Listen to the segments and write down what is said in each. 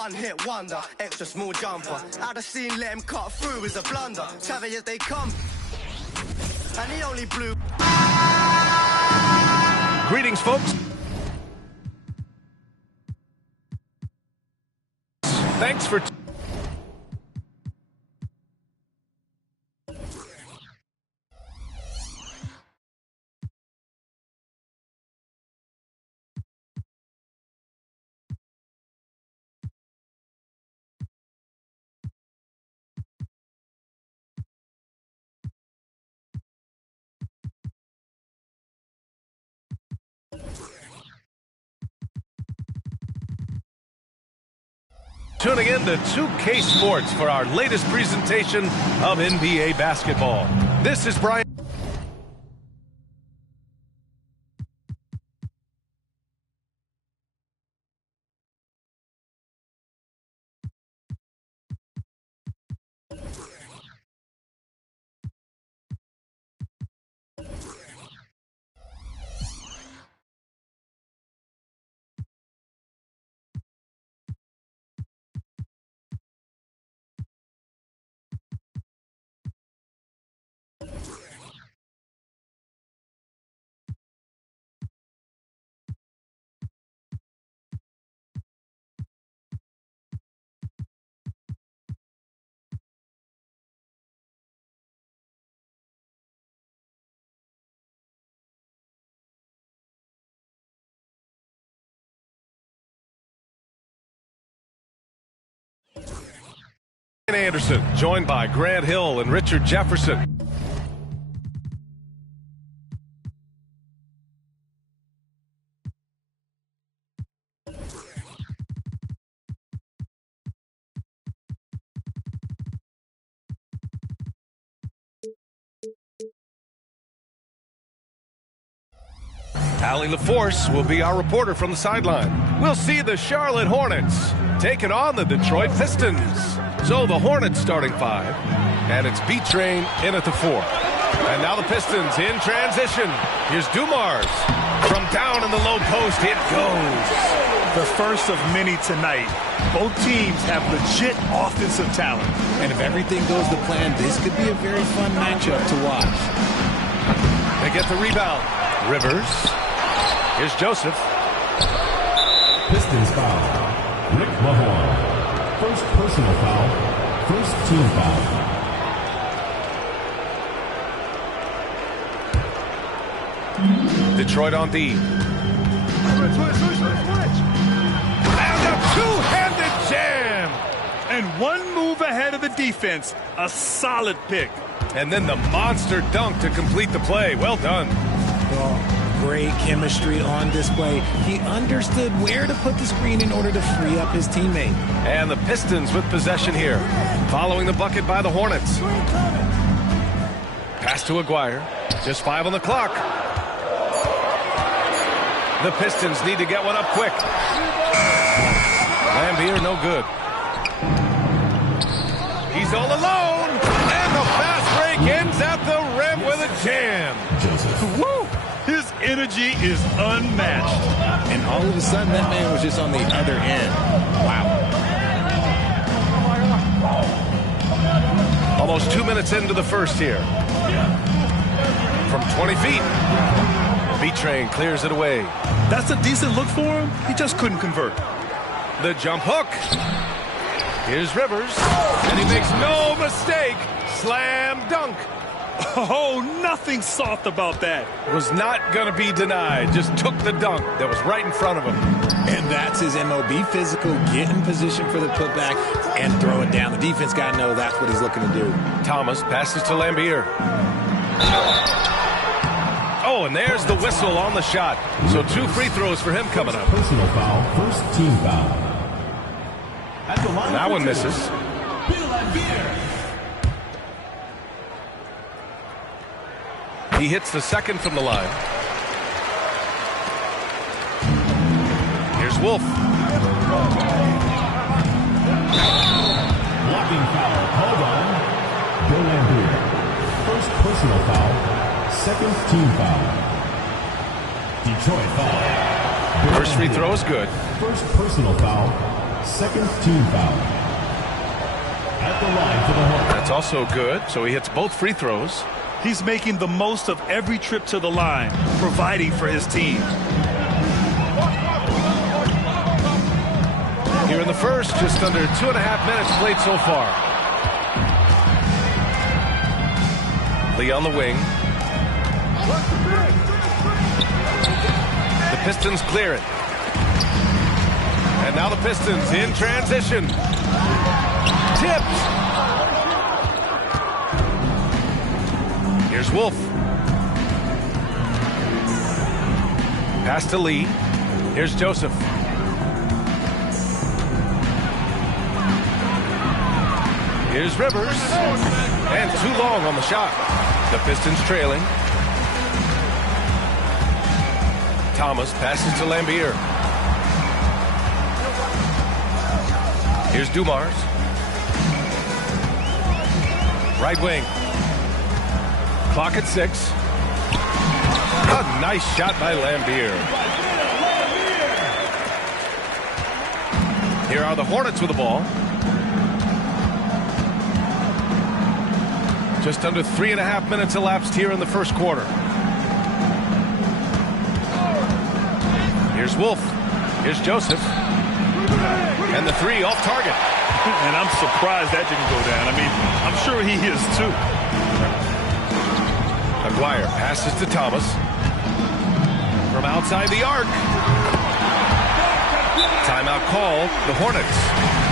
one-hit wonder, extra small jumper. I'd have seen let him cut through is a blunder. Chavez, they come, and he only blew. Greetings, folks. Thanks for... Tuning in to 2K Sports for our latest presentation of NBA basketball. This is Brian. Anderson, joined by Grant Hill and Richard Jefferson. Allie LaForce will be our reporter from the sideline. We'll see the Charlotte Hornets taking on the Detroit Pistons. So the Hornets starting 5, and it's B-Train in at the 4. And now the Pistons in transition. Here's Dumars. From down in the low post, it goes. The first of many tonight. Both teams have legit offensive talent. And if everything goes to plan, this could be a very fun matchup to watch. They get the rebound. Rivers. Here's Joseph. Pistons foul. Rick Mahorn. First personal foul. First team foul. Detroit on D. And a two-handed jam. And one move ahead of the defense. A solid pick. And then the monster dunk to complete the play. Well done. Well, great chemistry on display. He understood where to put the screen in order to free up his teammate. And the Pistons with possession here, following the bucket by the Hornets. Pass to Aguirre. Just 5 on the clock. The Pistons need to get one up quick. Lambier, no good. He's all alone. And the fast break ends at the rim with a jam. Woo! His energy is unmatched. And all of a sudden, that man was just on the other end. Wow. Almost 2 minutes into the first here. From 20 feet. B-Train clears it away. That's a decent look for him. He just couldn't convert. The jump hook. Here's Rivers. And he makes no mistake. Slam dunk. Oh, nothing soft about that. Was not going to be denied. Just took the dunk that was right in front of him. And that's his MO. Be physical, get in position for the putback, and throw it down. The defense got to know that's what he's looking to do. Thomas passes to Lambier. Oh, and there's the whistle on the shot. So 2 free throws for him coming up. Personal foul. First team foul. That one misses. He hits the second from the line. Here's Wolf. Blocking foul called on Bill Lambier. First personal foul. Second team foul. Detroit foul. First free throw is good. First personal foul. second team foul. At the line for the Hornets. That's also good, so he hits both free throws. He's making the most of every trip to the line, providing for his team. Here in the first, just under 2.5 minutes played so far. Lee on the wing. The Pistons clear it. And now the Pistons in transition. Tipped. Here's Wolf. Pass to Lee. Here's Joseph. Here's Rivers. And too long on the shot. The Pistons trailing. Thomas passes to Lambier. Here's Dumars. Right wing. Clock at 6. A nice shot by Lambier. Here are the Hornets with the ball. Just under 3.5 minutes elapsed here in the first quarter. Here's Wolf. Here's Joseph. And the three off target. And I'm surprised that didn't go down. I mean, I'm sure he is too. McGuire passes to Thomas. From outside the arc. Timeout called. The Hornets.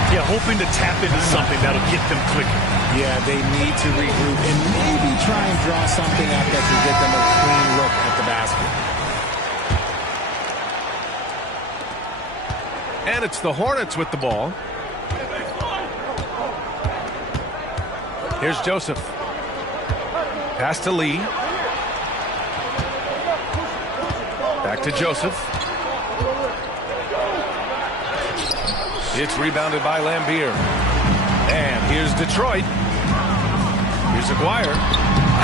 Yeah, hoping to tap into something that'll get them clicking. Yeah, they need to regroup and maybe try and draw something up that can get them a clean look at the basket. And it's the Hornets with the ball. Here's Joseph. Pass to Lee. Back to Joseph. It's rebounded by Lambier. And here's Detroit. Here's Aguirre.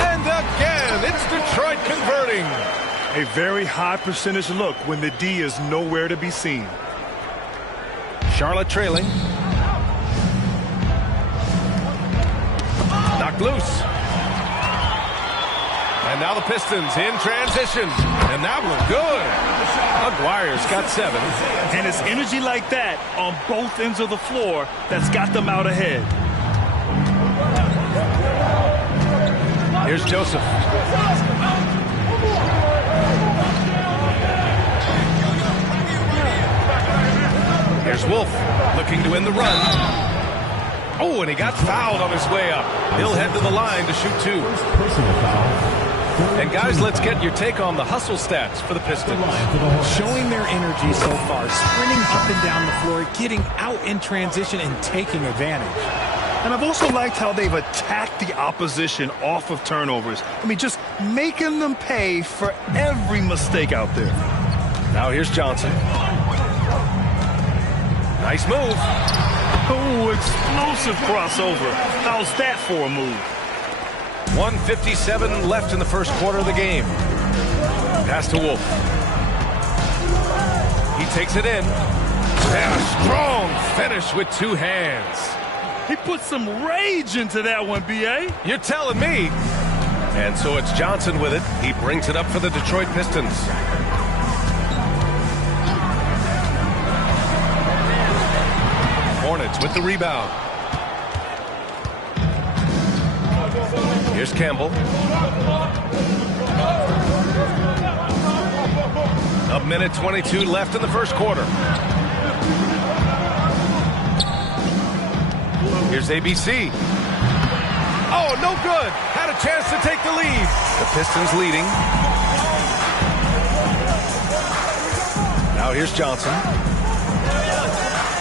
And again, it's Detroit converting. A very high percentage look when the D is nowhere to be seen. Charlotte trailing. Knocked loose. And now the Pistons in transition. And that one good. Aguirre's got 7. And it's energy like that on both ends of the floor that's got them out ahead. Here's Joseph. Here's Wolf looking to end the run. Oh, and he got fouled on his way up. He'll head to the line to shoot 2. Personal foul. And guys, let's get your take on the hustle stats for the Pistons. Showing their energy so far, sprinting up and down the floor, getting out in transition and taking advantage. And I've also liked how they've attacked the opposition off of turnovers. I mean, just making them pay for every mistake out there. Now here's Johnson. Nice move. Oh, explosive crossover. How's that for a move? 1:57 left in the first quarter of the game. Pass to Wolf. He takes it in. And a strong finish with 2 hands. He put some rage into that one, B.A. You're telling me. And so it's Johnson with it. He brings it up for the Detroit Pistons. Hornets with the rebound. Here's Campbell. A minute 22 left in the first quarter. Here's ABC. Oh, no good. Had a chance to take the lead. The Pistons leading. Now here's Johnson.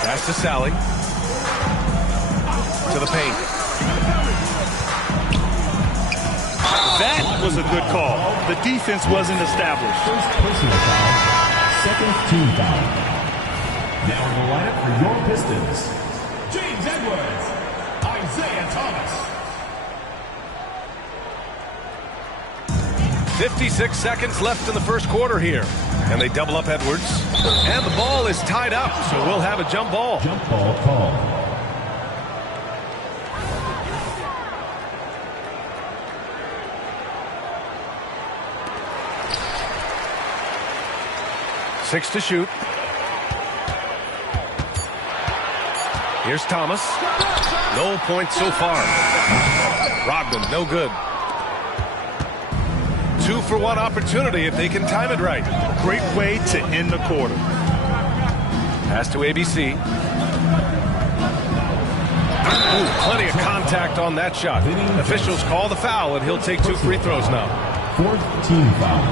Pass to Sally. To the paint. That was a good call. The defense wasn't established. First personal foul. Second team foul. Now in the lineup for your Pistons, James Edwards, Isaiah Thomas. 56 seconds left in the first quarter here. And they double up Edwards. And the ball is tied up, so we'll have a jump ball. Jump ball call. Six to shoot. Here's Thomas. No points so far. Brogdon, no good. 2-for-1 opportunity if they can time it right. Great way to end the quarter. Pass to ABC. Ooh, plenty of contact on that shot. Officials call the foul, and he'll take 2 free throws now. 4th team foul.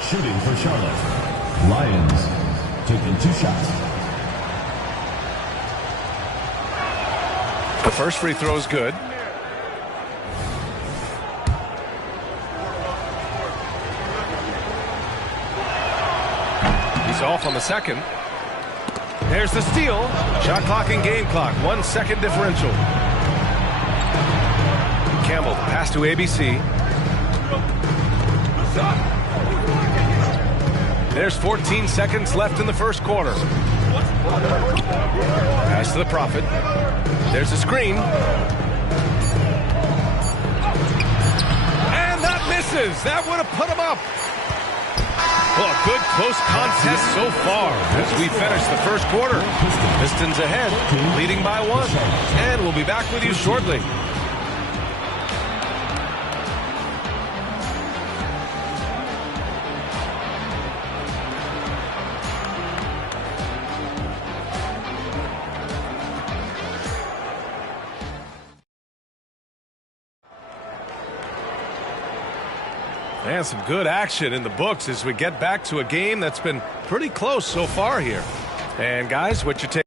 Shooting for Charlotte. Lions taking 2 shots. The first free throw is good. He's off on the second. There's the steal. Shot clock and game clock. 1 second differential. Campbell, pass to ABC. There's 14 seconds left in the first quarter. Pass to the Prophet. There's a screen. And that misses. That would have put him up. Well, a good close contest so far as we finish the first quarter. Pistons ahead, leading by 1. And we'll be back with you shortly. And some good action in the books as we get back to a game that's been pretty close so far here. And guys, what you take?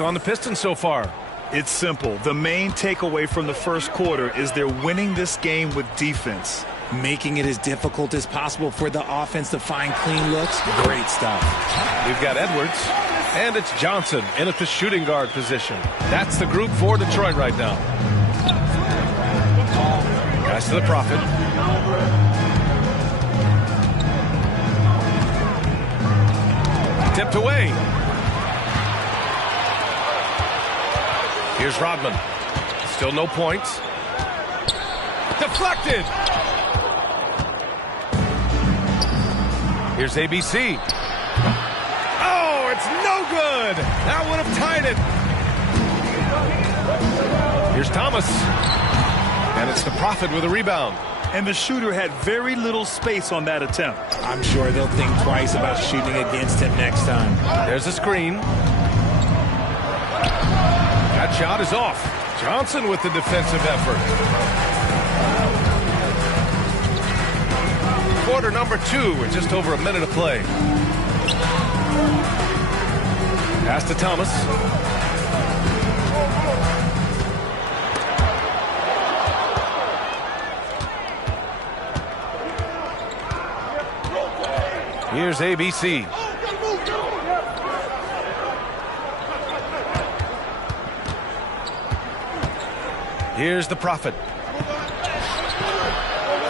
On the Pistons so far. It's simple. The main takeaway from the first quarter is they're winning this game with defense. Making it as difficult as possible for the offense to find clean looks. Great stuff. We've got Edwards, and it's Johnson in at the shooting guard position. That's the group for Detroit right now. Pass to the Prophet. Tipped away. Here's Rodman. Still no points. Deflected. Here's ABC. Oh, it's no good. That would have tied it. Here's Thomas. And it's the Prophet with a rebound. And the shooter had very little space on that attempt. I'm sure they'll think twice about shooting against him next time. There's a screen. That shot is off. Johnson with the defensive effort. Quarter number 2 with just over a minute to play. Pass to Thomas. Here's ABC. Here's the Prophet.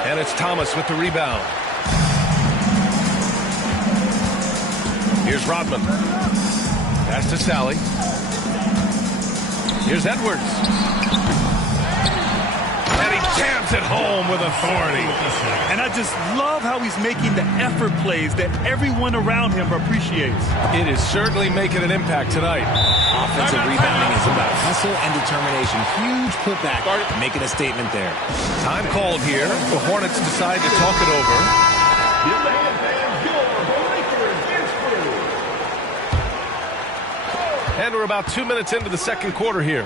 And it's Thomas with the rebound. Here's Rodman. Pass to Sally. Here's Edwards. And he jams it home with authority. And I just love how he's making the effort plays that everyone around him appreciates. It is certainly making an impact tonight. Offensive rebounding is about hustle and determination. Huge putback, making a statement there. Time called here. The Hornets decide to talk it over. And we're about 2 minutes into the second quarter here.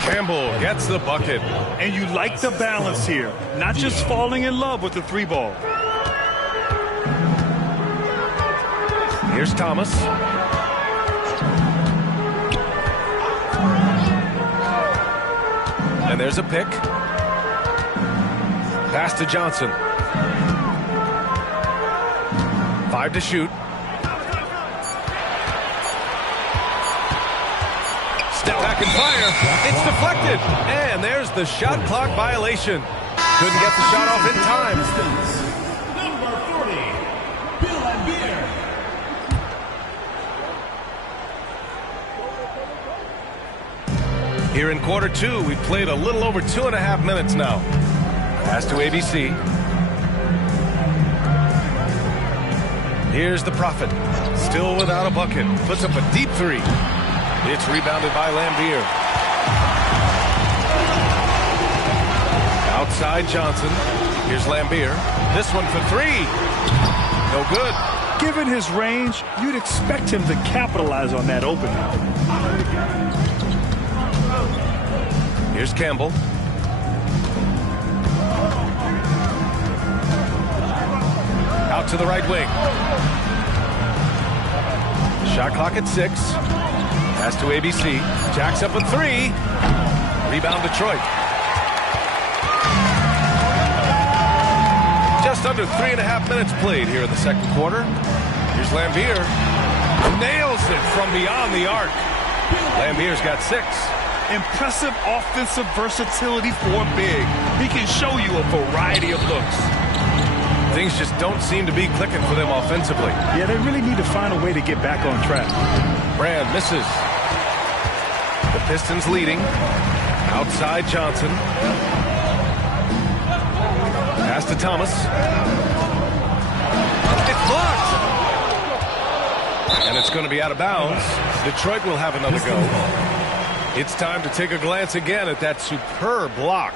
Campbell gets the bucket. And you like the balance here. Not just falling in love with the 3-ball. Here's Thomas. And there's a pick. Pass to Johnson. 5 to shoot. Step back and fire. It's deflected. And there's the shot clock violation. Couldn't get the shot off in time. Number 40, Bill and Beer. Here in quarter 2, we've played a little over 2.5 minutes now. Pass to ABC. Here's the Prophet. Still without a bucket. Puts up a deep 3. It's rebounded by Lambier. Outside Johnson. Here's Lambier. This one for 3. No good. Given his range, you'd expect him to capitalize on that opening. Here's Campbell. Out to the right wing. Shot clock at 6. Pass to ABC. Jacks up a 3. Rebound Detroit. Just under 3.5 minutes played here in the second quarter. Here's Lambier. Nails it from beyond the arc. Lambier's got 6. Impressive offensive versatility for big. He can show you a variety of looks. Things just don't seem to be clicking for them offensively. Yeah, they really need to find a way to get back on track. Brand misses. The Pistons leading. Outside Johnson. Pass to Thomas. It's blocked. And it's going to be out of bounds. Detroit will have another go. It's time to take a glance again at that superb block.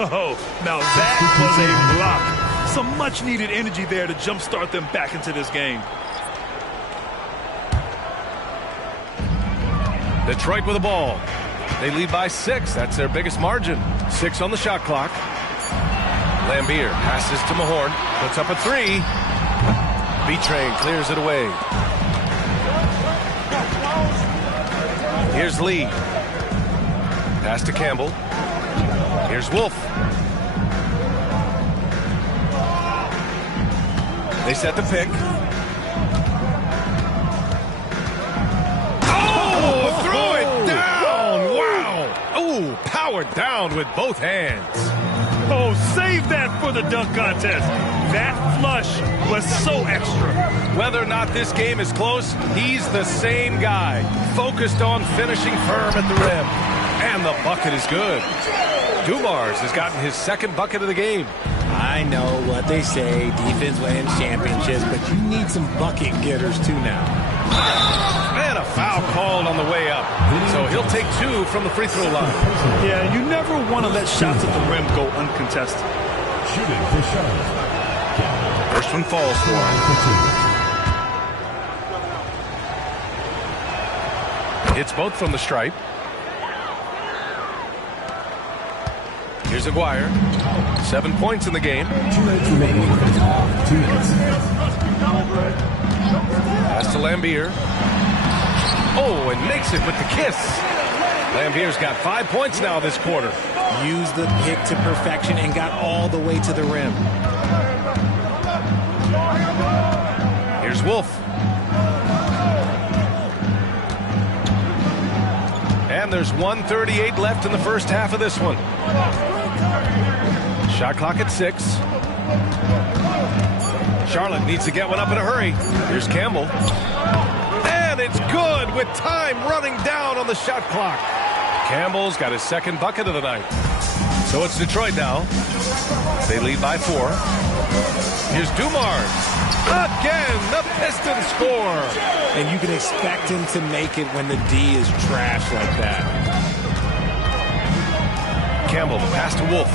Oh, now that was a block. Some much-needed energy there to jumpstart them back into this game. Detroit with the ball. They lead by 6. That's their biggest margin. 6 on the shot clock. Lambier passes to Mahorn. Puts up a 3. B-Train clears it away. Here's Lee. Pass to Campbell. Here's Wolf. They set the pick. Oh, throw it down. Wow. Oh, powered down with both hands. Oh, save that for the dunk contest. That flush was so extra. Whether or not this game is close, he's the same guy, focused on finishing firm at the rim. And the bucket is good. Dumars has gotten his second bucket of the game. I know what they say, defense wins championships, but you need some bucket getters too now. And a foul called on the way up. So he'll take 2 from the free throw line. Yeah, you never want to let shots at the rim go uncontested. Shooting for Charlotte. First one falls for him. It's both from the stripe. Here's Aguirre. 7 points in the game. 2 minutes remaining in the half. 2 minutes. Pass to Lambier. Oh, and makes it with the kiss. Lambier's got 5 points now this quarter. Used the pick to perfection and got all the way to the rim. Here's Wolf. And there's 1:38 left in the first half of this one. Shot clock at 6. Charlotte needs to get one up in a hurry. Here's Campbell. And it's good with time running down on the shot clock. Campbell's got his second bucket of the night. So it's Detroit now. They lead by 4. Here's Dumars. Again, the Pistons score. And you can expect him to make it when the D is trash like that. Campbell, the pass to Wolf.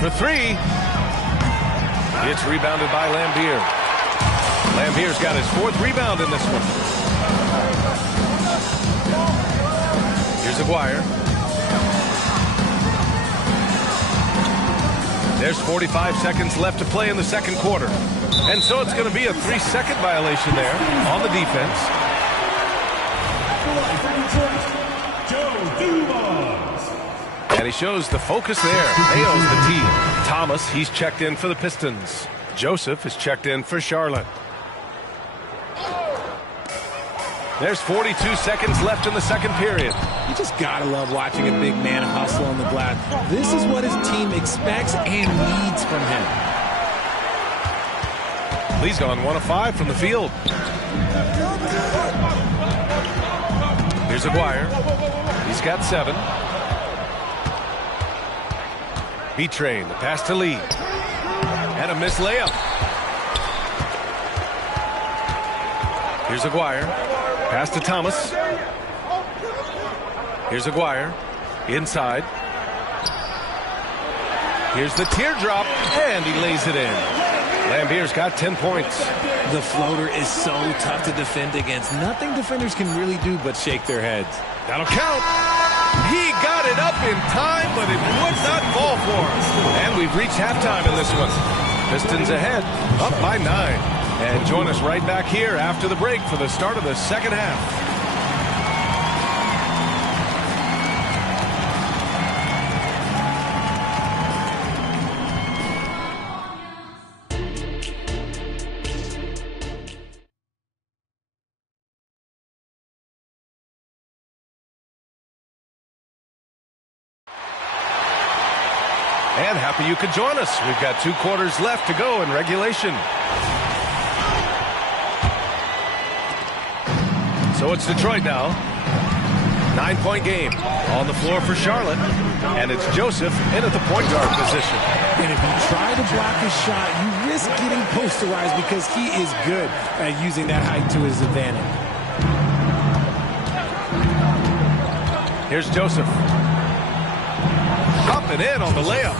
For 3. It's rebounded by Lambier. Lambier's got his 4th rebound in this one. Here's Aguirre. There's 45 seconds left to play in the second quarter. And so it's going to be a 3-second violation there on the defense. And he shows the focus there. Nails the team. Thomas, he's checked in for the Pistons. Joseph is checked in for Charlotte. There's 42 seconds left in the second period. You just gotta love watching a big man hustle on the glass. This is what his team expects and needs from him. Lee's gone 1 of 5 from the field. Here's Aguirre. He's got 7. B-Train, the pass to Lee. And a missed layup. Here's Aguirre. Pass to Thomas. Here's Aguirre. Inside. Here's the teardrop. And he lays it in. Lambier's got 10 points. The floater is so tough to defend against. Nothing defenders can really do but shake their heads. That'll count. He got it up in time, but it would not fall for him. And we've reached halftime in this one. Pistons ahead, up by 9. And join us right back here after the break for the start of the second half. And happy you could join us. We've got 2 quarters left to go in regulation. So it's Detroit now. 9-point game on the floor for Charlotte. And it's Joseph in at the point guard position. And if you try to block his shot, you risk getting posterized because he is good at using that height to his advantage. Here's Joseph. Up and in on the layup.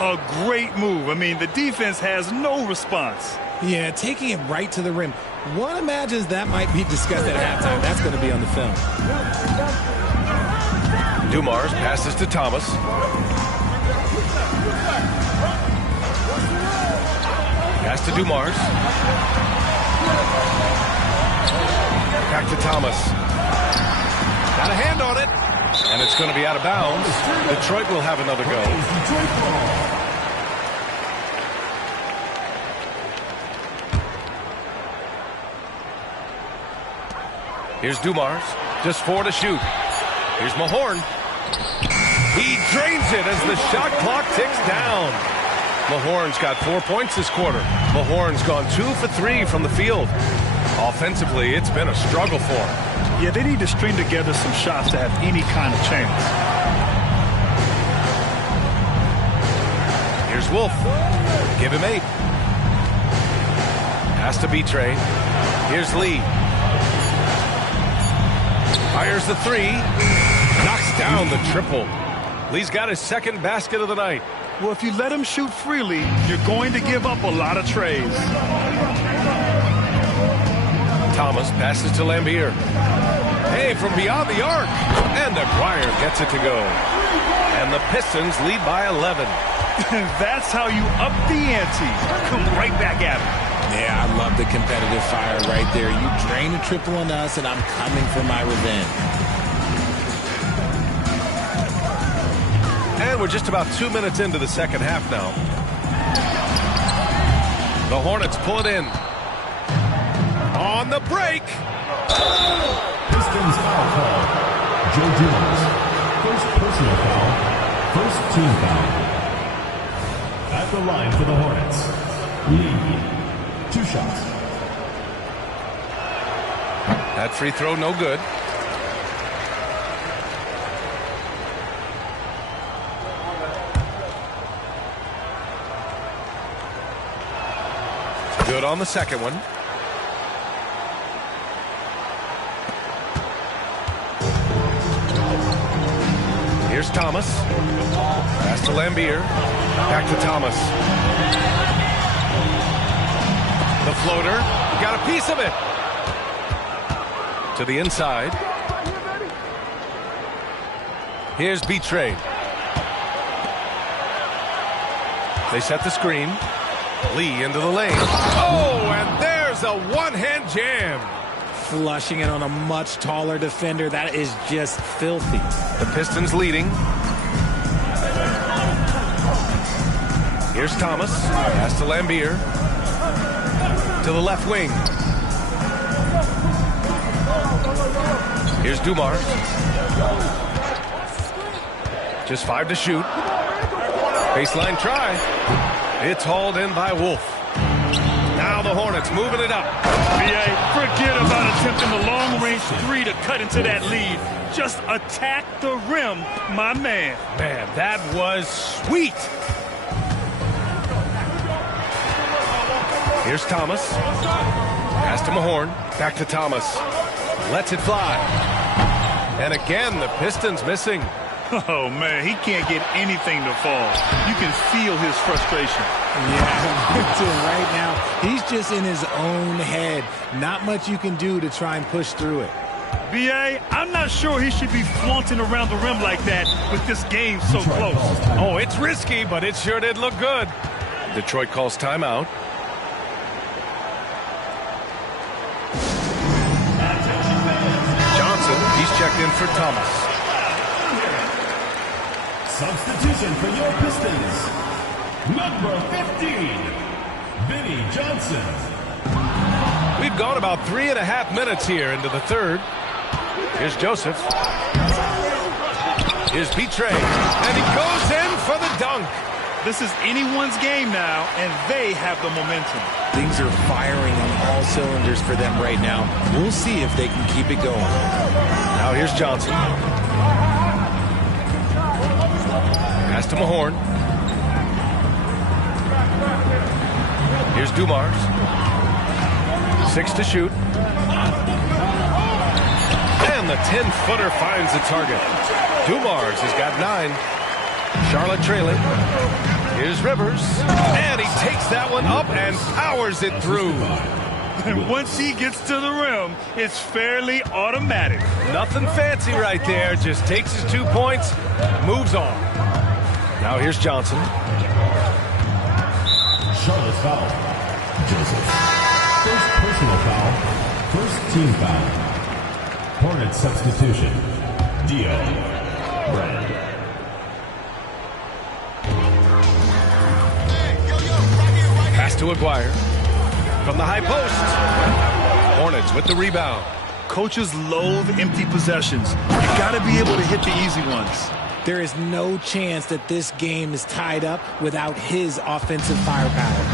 A great move. I mean, the defense has no response. Yeah, taking it right to the rim. One imagines that might be discussed at halftime. That's going to be on the film. Dumars passes to Thomas. Pass to Dumars. Back to Thomas. Got a hand on it. And it's going to be out of bounds. Detroit will have another go. Here's Dumars. Just 4 to shoot. Here's Mahorn. He drains it as the shot clock ticks down. Mahorn's got 4 points this quarter. Mahorn's gone 2 for 3 from the field. Offensively, it's been a struggle for him. Yeah, they need to string together some shots to have any kind of chance. Here's Wolf. Give him 8. Has to be Trey. Here's Lee. Fires the 3. Knocks down the triple. Lee's got his second basket of the night. Well, if you let him shoot freely, you're going to give up a lot of trays. Thomas passes to Lambier. Hey, from beyond the arc. And Aguirre gets it to go. And the Pistons lead by 11. That's how you up the ante. Come right back at him. Yeah, I love the competitive fire right there. You drain a triple on us, and I'm coming for my revenge. And we're just about 2 minutes into the second half now. The Hornets pull it in. On the break. Pistons foul call. Joe Dumars. First personal foul. First team foul. At the line for the Hornets. Lee. 2 shots. That free throw no good. Good on the second one. Here's Thomas. Pass to Lambier. Back to Thomas. The floater. Got a piece of it. To the inside. Here's Betrayed. They set the screen. Lee into the lane. Oh, and there's a one-hand jam. Flushing it on a much taller defender. That is just filthy. The Pistons leading. Here's Thomas. Pass to Lambier. To the left wing. Here's Dumars. Just 5 to shoot. Baseline try. It's hauled in by Wolf. Now the Hornets moving it up. B.A., forget about attempting the long-range 3 to cut into that lead. Just attack the rim, my man. Man, that was sweet. Here's Thomas. Pass to Mahorn. Back to Thomas. Lets it fly. And again, the Pistons missing. Oh, man, he can't get anything to fall. You can feel his frustration. Yeah, right now, he's just in his own head. Not much you can do to try and push through it. B.A., I'm not sure he should be flaunting around the rim like that with this game so close. Oh, it's risky, but it sure did look good. Detroit calls timeout. Johnson, he's checked in for Thomas. Substitution for your Pistons. Number 15, Vinnie Johnson. We've gone about 3.5 minutes here into the third. Here's Joseph. Here's Betray. And he goes in for the dunk. This is anyone's game now, and they have the momentum. Things are firing on all cylinders for them right now. We'll see if they can keep it going. Now here's Johnson. Pass to Mahorn. Here's Dumars. 6 to shoot. And the 10-footer finds the target. Dumars has got 9. Charlotte trailing. Here's Rivers. And he takes that one up and powers it through. And once he gets to the rim, it's fairly automatic. Nothing fancy right there. Just takes his 2 points, moves on. Now here's Johnson. Charlotte's foul. Joseph. First personal foul. First team foul. Hornet substitution. Dio. Brand. Pass to Aguirre. From the high post. Hornets with the rebound. Coaches loathe empty possessions. You got to be able to hit the easy ones. There is no chance that this game is tied up without his offensive firepower.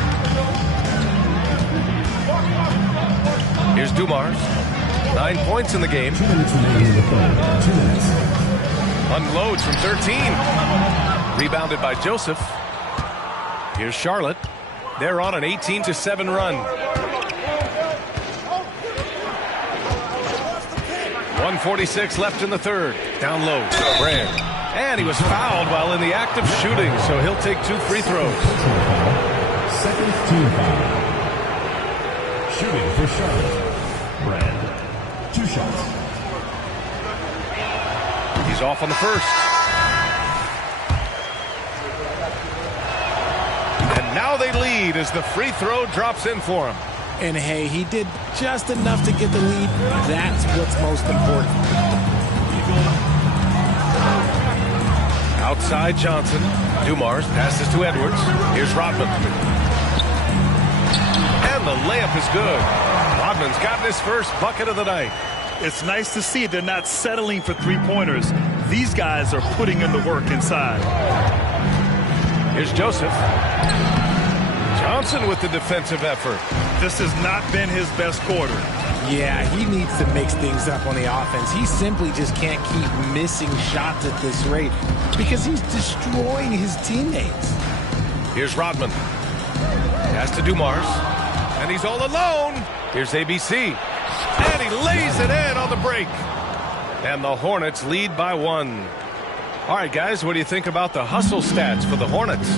Here's Dumars. 9 points in the game. 2 minutes remaining in the third. 2 minutes. Unloads from 13. Rebounded by Joseph. Here's Charlotte. They're on an 18-7 run. 1:46 left in the third. Down low. Brand. And he was fouled while in the act of shooting, so he'll take 2 free throws. Second team foul. Shooting for Charlotte. Brand. 2 shots. He's off on the first. And now they lead as the free throw drops in for him. And hey, he did just enough to get the lead. That's what's most important. Outside Johnson. Dumars passes to Edwards. Here's Rodman. And the layup is good. Rodman's gotten his first bucket of the night. It's nice to see they're not settling for three-pointers. These guys are putting in the work inside. Here's Joseph. Johnson with the defensive effort. This has not been his best quarter. Yeah, he needs to mix things up on the offense. He simply just can't keep missing shots at this rate because he's destroying his teammates. Here's Rodman. Pass to Dumars. And he's all alone. Here's ABC. And he lays it in on the break. And the Hornets lead by 1. All right, guys, what do you think about the hustle stats for the Hornets?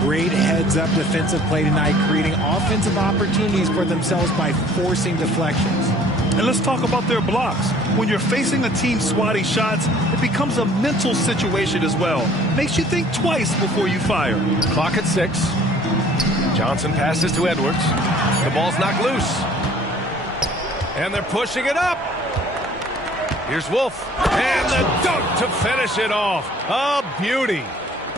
Great heads-up defensive play tonight, creating offensive opportunities for themselves by forcing deflections. And let's talk about their blocks. When you're facing a team swatting shots, it becomes a mental situation as well. Makes you think twice before you fire. Clock at 6. Johnson passes to Edwards. The ball's knocked loose. And they're pushing it up. Here's Wolf. And the dunk to finish it off. A beauty.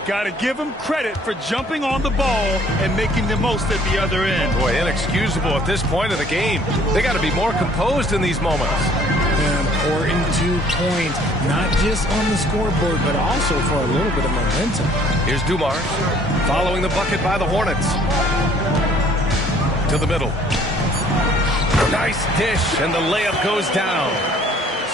Got to give him credit for jumping on the ball and making the most at the other end. Boy, inexcusable at this point of the game. They got to be more composed in these moments. An important 2 points, not just on the scoreboard, but also for a little bit of momentum. Here's Dumars, following the bucket by the Hornets. To the middle. Nice dish, and the layup goes down.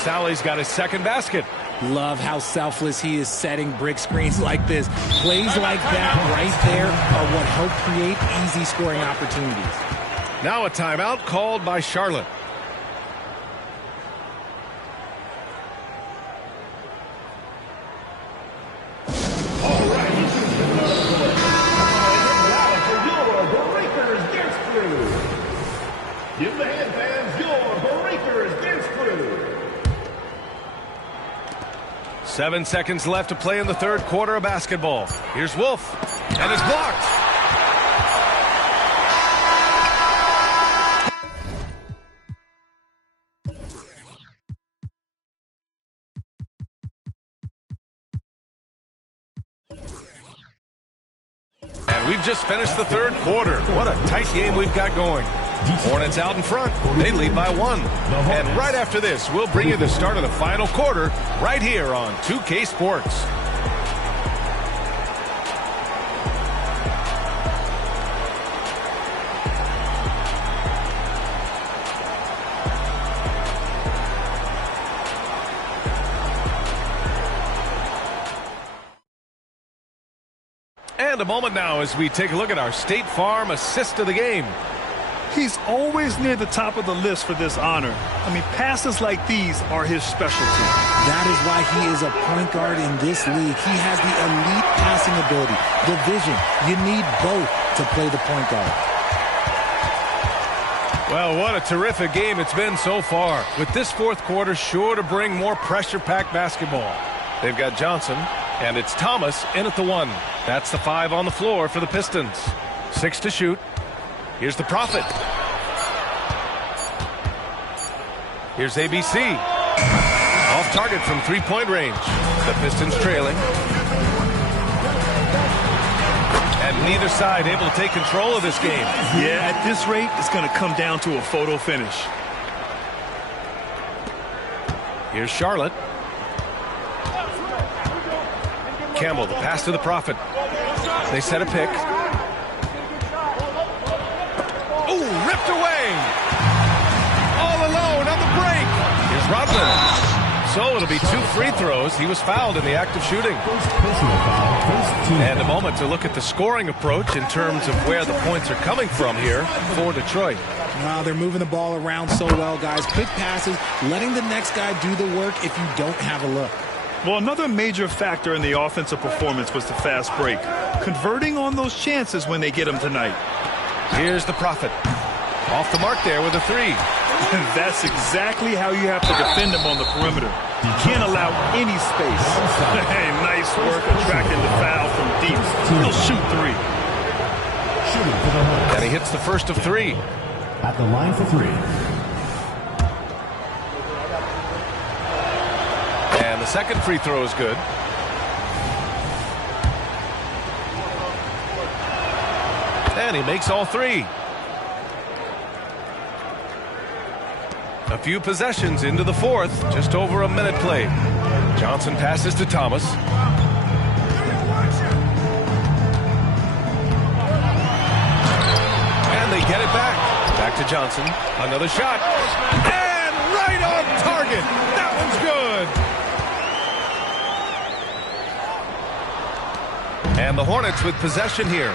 Sally's got his second basket. Love how selfless he is setting brick screens like this. Plays like that right there are what help create easy scoring opportunities. Now a timeout called by Charlotte. All right. Your Breakers Dance Crew. Give the hand fans your Breakers Dance Crew. 7 seconds left to play in the third quarter of basketball. Here's Wolf, and it's blocked. And we've just finished the third quarter. What a tight game we've got going. Hornets out in front. They lead by 1. And right after this, we'll bring you the start of the final quarter right here on 2K Sports. And a moment now as we take a look at our State Farm assist of the game. He's always near the top of the list for this honor. I mean, passes like these are his specialty. That is why he is a point guard in this league. He has the elite passing ability, the vision. You need both to play the point guard. Well, what a terrific game it's been so far. With this fourth quarter sure to bring more pressure-packed basketball. They've got Johnson, and it's Thomas in at the 1. That's the 5 on the floor for the Pistons. 6 to shoot. Here's the Prophet. Here's ABC. Off target from three-point range. The Pistons trailing. And neither side able to take control of this game. Yeah, at this rate, it's going to come down to a photo finish. Here's Charlotte. Campbell, the pass to the Prophet. They set a pick. Ooh, ripped away. All alone on the break. Here's Rodman. So it'll be 2 free throws. He was fouled in the act of shooting. And a moment to look at the scoring approach in terms of where the points are coming from here for Detroit. Wow, they're moving the ball around so well, guys. Quick passes, letting the next guy do the work if you don't have a look. Well, another major factor in the offensive performance was the fast break. Converting on those chances when they get them tonight. Here's the Prophet. Off the mark there with a 3. That's exactly how you have to defend them on the perimeter. You can't allow any space. Hey, nice work attracting the foul from deep. He'll shoot 3. And he hits the first of 3. At the line for 3. And the second free throw is good. And he makes all 3. A few possessions into the fourth, just over a minute played. Johnson passes to Thomas. And they get it back. Back to Johnson. Another shot. And right on target. That one's good. And the Hornets with possession here.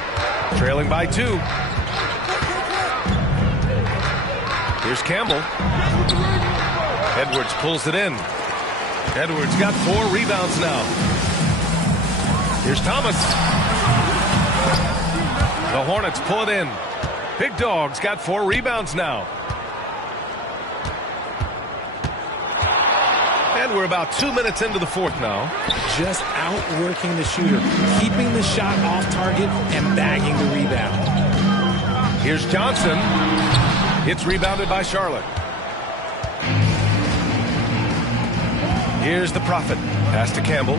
Trailing by 2. Here's Campbell. Edwards pulls it in. Edwards got 4 rebounds now. Here's Thomas. The Hornets pull it in. Big Dog's got 4 rebounds now. And we're about 2 minutes into the fourth now. Just outworking the shooter, keeping the shot off target and bagging the rebound. Here's Johnson. It's rebounded by Charlotte. Here's the Prophet. Pass to Campbell.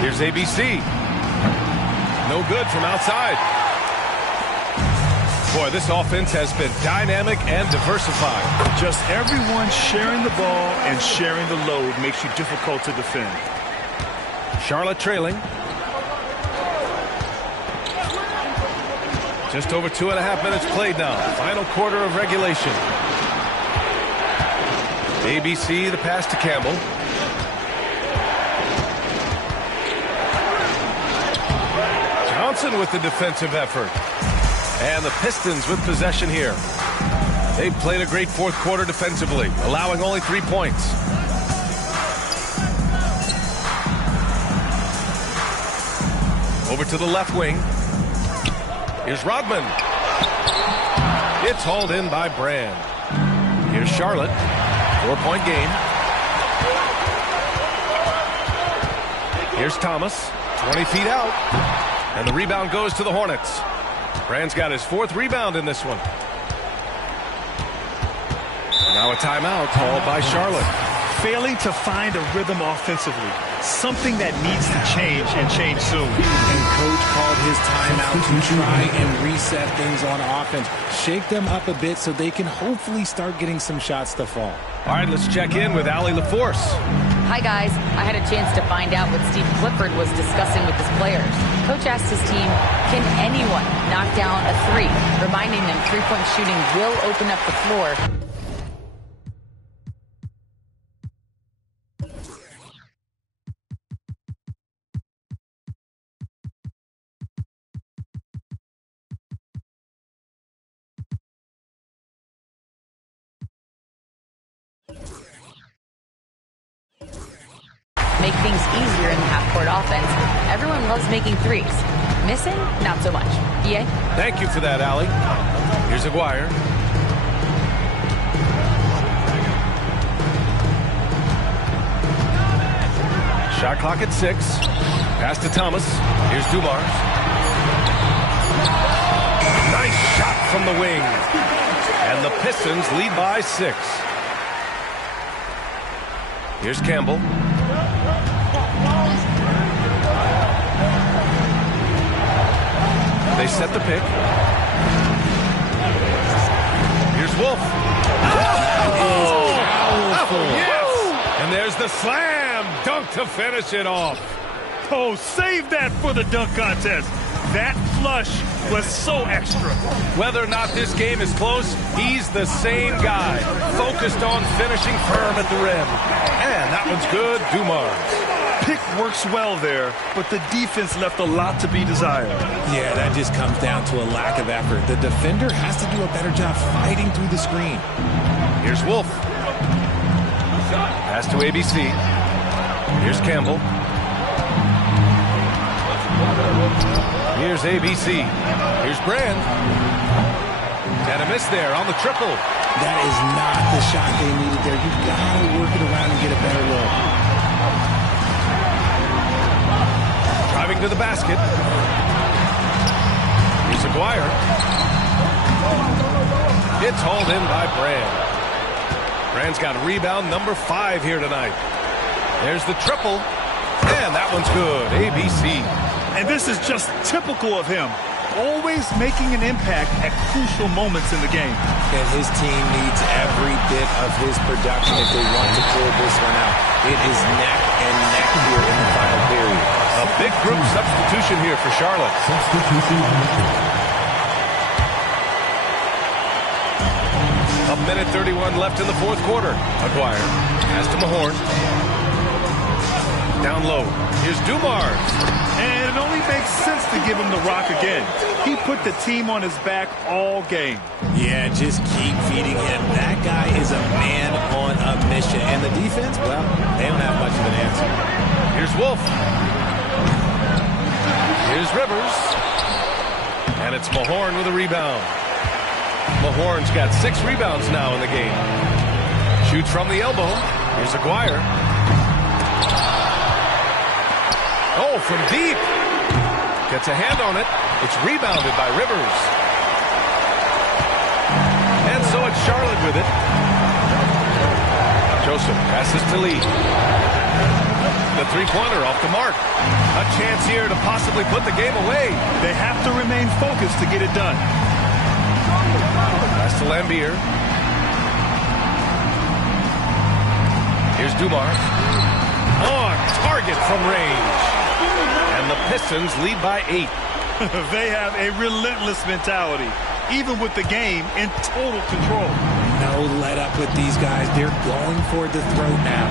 Here's ABC. No good from outside. Boy, this offense has been dynamic and diversified. Just everyone sharing the ball and sharing the load makes you difficult to defend. Charlotte trailing. Just over 2.5 minutes played now. Final quarter of regulation. ABC, the pass to Campbell. Johnson with the defensive effort. And the Pistons with possession here. They've played a great fourth quarter defensively, allowing only 3 points. Over to the left wing. Here's Rodman. It's hauled in by Brand. Here's Charlotte. 4-point game. Here's Thomas. 20 feet out. And the rebound goes to the Hornets. Brand's got his 4th rebound in this one. Now a timeout called by Charlotte. Failing to find a rhythm offensively. Something that needs to change and change soon. And coach called his timeout to try and reset things on offense. Shake them up a bit so they can hopefully start getting some shots to fall. All right, let's check in with Allie LaForce. Hi, guys. I had a chance to find out what Steve Clifford was discussing with his players. Coach asked his team, can anyone knock down a 3? Reminding them 3-point shooting will open up the floor. Make things easier in the half-court offense. Everyone loves making 3s. Missing? Not so much. EA? Thank you for that, Allie. Here's Aguirre. Shot clock at 6. Pass to Thomas. Here's Dumars. Nice shot from the wing. And the Pistons lead by 6. Here's Campbell. They set the pick. Here's Wolf. Yes! And there's the slam dunk to finish it off. Oh, save that for the dunk contest. That flush was so extra. Whether or not this game is close, he's the same guy, focused on finishing firm at the rim. And that one's good, Dumars. Pick works well there, but the defense left a lot to be desired. Yeah, that just comes down to a lack of effort. The defender has to do a better job fighting through the screen. Here's Wolf. Pass to ABC. Here's Campbell. Here's ABC. Here's Brand. And a miss there on the triple. That is not the shot they needed there. You've got to work it around and get a better look. Driving to the basket. Here's Aguirre. It's hauled in by Brand. Brand's got rebound number 5 here tonight. There's the triple. And that one's good. ABC. And this is just typical of him. Always making an impact at crucial moments in the game. And his team needs every bit of his production if they want to pull this one out. It is neck and neck here in the final period. A big group substitution here for Charlotte. Substitution on the court. A minute 31 left in the 4th quarter. Aguirre pass to Mahorn. Down low. Here's Dumars. And it only makes sense to give him the rock again. He put the team on his back all game. Yeah, just keep feeding him. That guy is a man on a mission. And the defense, well, they don't have much of an answer. Here's Wolf. Here's Rivers. And it's Mahorn with a rebound. Mahorn's got 6 rebounds now in the game. Shoots from the elbow. Here's Aguirre. Oh, from deep. Gets a hand on it. It's rebounded by Rivers. And so it's Charlotte with it. Joseph passes to Lee. The three-pointer off the mark. A chance here to possibly put the game away. They have to remain focused to get it done. Pass to Lambier. Here's Dumars. On target from range. And the Pistons lead by 8. They have a relentless mentality, even with the game in total control. No let up with these guys. They're going for the throat now.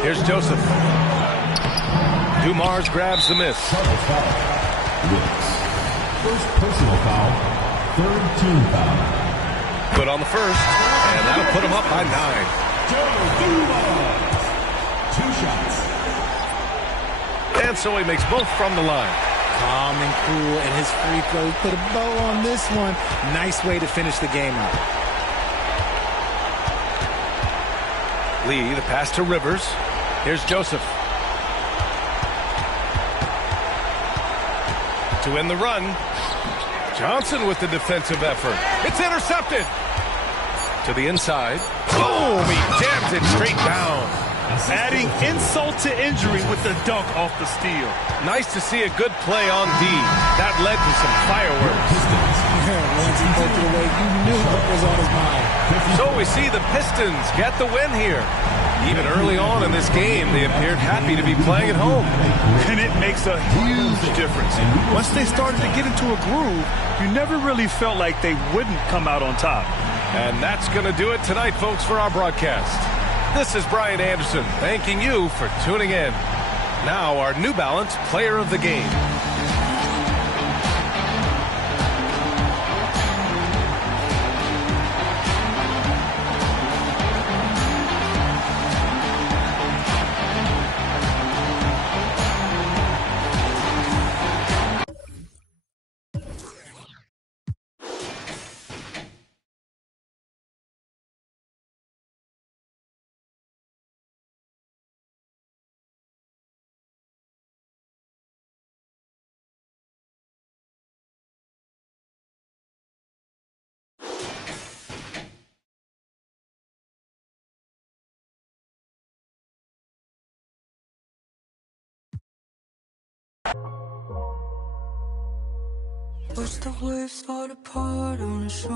Here's Joseph. Dumars grabs the miss. Charlotte foul. Willis. First personal foul. Third team foul. Put on the first, and that'll put him up by 9. Dumars. 2 shots. And so he makes both from the line. Calm and cool, and his free throws put a bow on this one. Nice way to finish the game out. Lee, the pass to Rivers. Here's Joseph. To end the run. Johnson with the defensive effort. It's intercepted. To the inside. Boom! He jams it straight down. Adding insult to injury with the dunk off the steal. Nice to see a good play on D. That led to some fireworks. Once he poked it away, you knew what was on his mind. So we see the Pistons get the win here. Even early on in this game, they appeared happy to be playing at home. And it makes a huge difference. Once they started to get into a groove, you never really felt like they wouldn't come out on top. And that's going to do it tonight, folks, for our broadcast. This is Brian Anderson thanking you for tuning in. Now our New Balance Player of the Game. Watch the waves fall apart on the shore.